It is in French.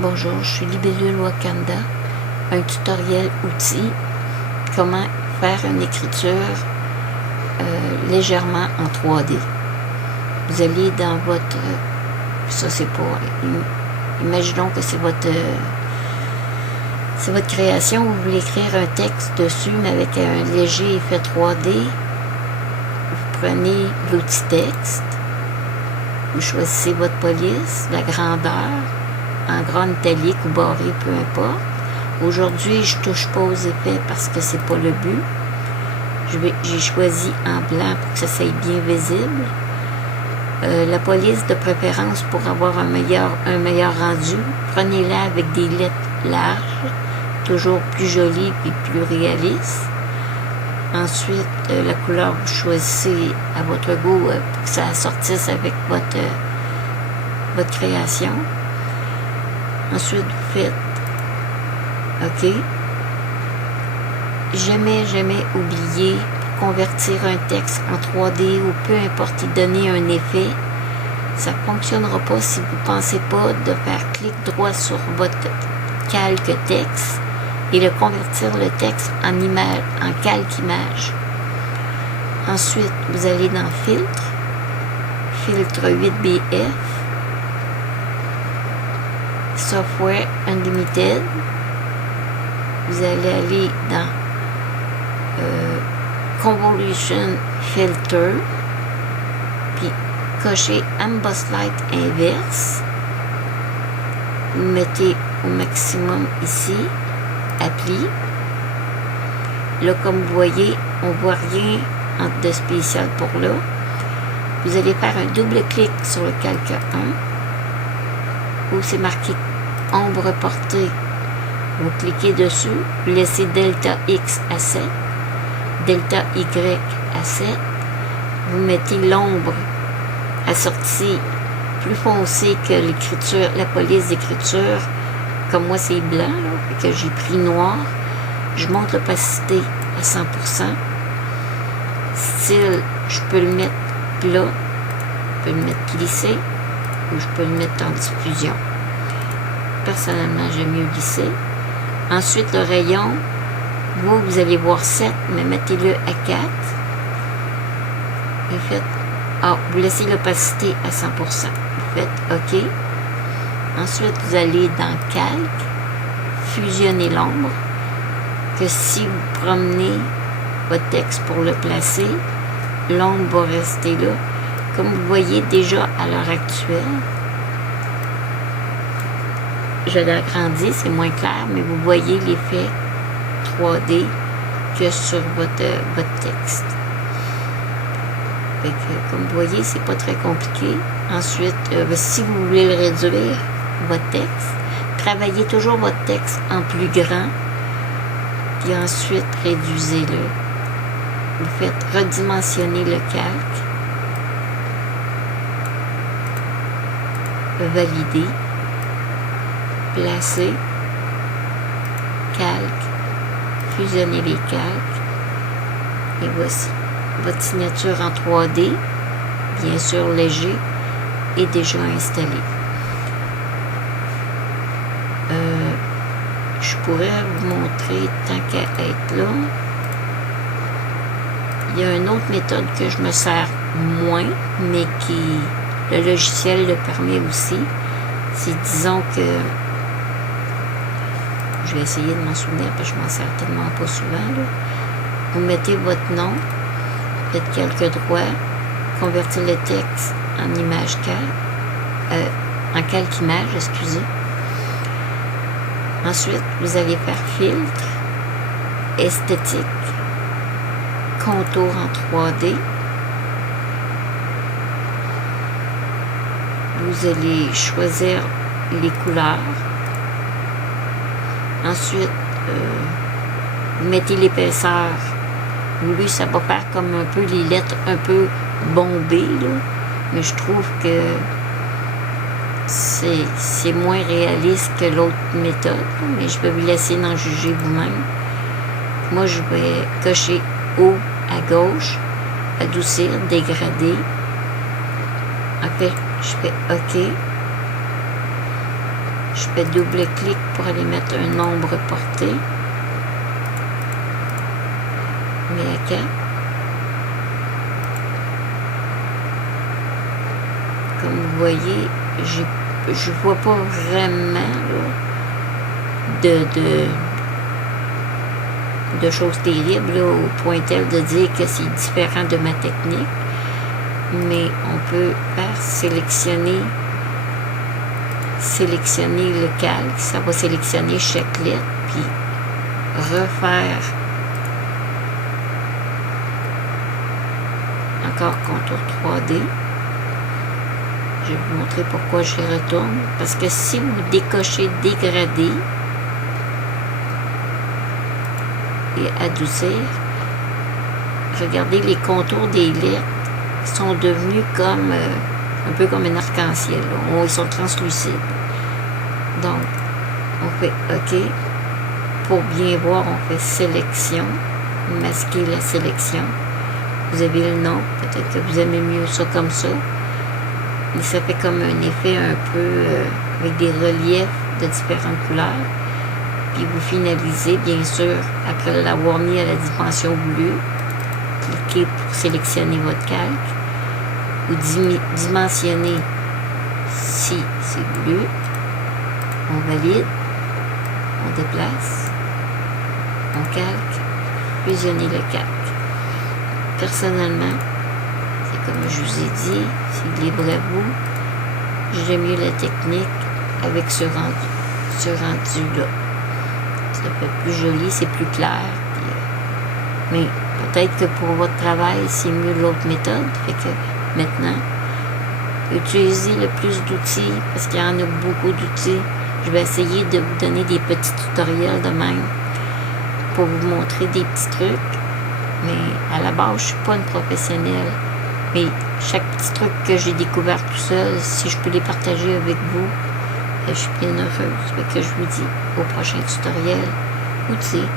Bonjour, je suis Libellule Wakanda, un tutoriel outil, comment faire une écriture légèrement en 3D. Vous allez dans votre, ça c'est pas, imaginons que c'est votre création, vous voulez écrire un texte dessus, mais avec un léger effet 3D, vous prenez l'outil texte, vous choisissez votre police, la grandeur, en grande italique ou barré, peu importe. Aujourd'hui, je touche pas aux effets parce que c'est pas le but. J'ai choisi en blanc pour que ça soit bien visible. La police de préférence pour avoir un meilleur rendu. Prenez-la avec des lettres larges, toujours plus jolies et plus réalistes. Ensuite, la couleur, vous choisissez à votre goût pour que ça sortisse avec votre création. Ensuite, vous faites OK. Jamais oublier pour convertir un texte en 3D ou peu importe, y donner un effet. Ça ne fonctionnera pas si vous ne pensez pas de faire clic droit sur votre calque texte et de convertir le texte en image, en calque image. Ensuite, vous allez dans Filtre, Filtre 8BF, Software Unlimited. Vous allez aller dans Convolution Filter, puis cochez Emboss Light inverse. Vous mettez au maximum ici, Appli. Là, comme vous voyez, on ne voit rien de spécial pour là. Vous allez faire un double clic sur le calque 1, où c'est marqué ombre portée. Vous cliquez dessus, vous laissez delta X à 7, delta Y à 7, vous mettez l'ombre assortie plus foncée que l'écriture, la police d'écriture, comme moi c'est blanc, là, que j'ai pris noir. Je monte l'opacité à 100%. Style, je peux le mettre plat, je peux le mettre glissé, ou je peux le mettre en diffusion. Personnellement, j'aime mieux glisser. Ensuite, le rayon, vous allez voir 7, mais mettez-le à 4. Et faites, vous laissez l'opacité à 100%. Vous faites OK. Ensuite, vous allez dans Calque, fusionner l'ombre, que si vous promenez votre texte pour le placer, l'ombre va rester là. Comme vous voyez déjà à l'heure actuelle, je l'agrandis, c'est moins clair, mais vous voyez l'effet 3D que sur votre texte. Fait que, comme vous voyez, c'est pas très compliqué. Ensuite, si vous voulez le réduire, votre texte, travaillez toujours votre texte en plus grand, puis ensuite réduisez-le. Vous faites redimensionner le calque, valider, placer, calque, fusionner les calques, et voici votre signature en 3D, bien sûr léger, est déjà installée. Je pourrais vous montrer, tant qu'à être là, il y a une autre méthode que je me sers moins, mais qui, le logiciel le permet aussi. C'est, disons que, je vais essayer de m'en souvenir parce que je m'en sers tellement pas souvent, là. Vous mettez votre nom, faites calque droit, convertir le texte en image calque, en calque image, excusez. Ensuite, vous allez faire filtre, esthétique, contour en 3D. Vous allez choisir les couleurs. Ensuite, vous mettez l'épaisseur. Lui, ça va faire comme un peu les lettres un peu bombées, là. Mais je trouve que c'est moins réaliste que l'autre méthode. Mais je vais vous laisser en juger vous-même. Moi, je vais cocher haut à gauche, adoucir, dégrader. En fait, je fais OK. Je fais double-clic pour aller mettre un nombre porté. Mais à 4. Comme vous voyez, je vois pas vraiment là, de choses terribles là, au point tel de dire que c'est différent de ma technique. Mais on peut faire sélectionner le calque. Ça va sélectionner chaque lettre, puis refaire encore contour 3D. Je vais vous montrer pourquoi je retourne. Parce que si vous décochez dégradé et adoucir, regardez les contours des lettres sont devenus comme un peu comme un arc-en-ciel. Ils sont translucides. Donc, on fait OK. Pour bien voir, on fait sélection, masquer la sélection. Vous avez le nom, peut-être que vous aimez mieux ça comme ça. Et ça fait comme un effet un peu avec des reliefs de différentes couleurs. Puis vous finalisez, bien sûr, après l'avoir mis à la dimension voulue. Cliquez pour sélectionner votre calque. Vous dimensionnez si c'est voulu. On valide. On déplace. On calque. Fusionnez le calque. Personnellement, c'est comme je vous ai dit, c'est libre à vous. J'aime mieux la technique avec ce rendu-là. Ça fait plus joli, c'est plus clair. Puis, mais peut-être que pour votre travail, c'est mieux l'autre méthode. Fait que maintenant, utilisez le plus d'outils parce qu'il y en a beaucoup d'outils. Je vais essayer de vous donner des petits tutoriels de même pour vous montrer des petits trucs. Mais à la base, je suis pas une professionnelle. Mais chaque petit truc que j'ai découvert tout seul, si je peux les partager avec vous, je suis bien heureuse. Fait que je vous dis au prochain tutoriel, outils.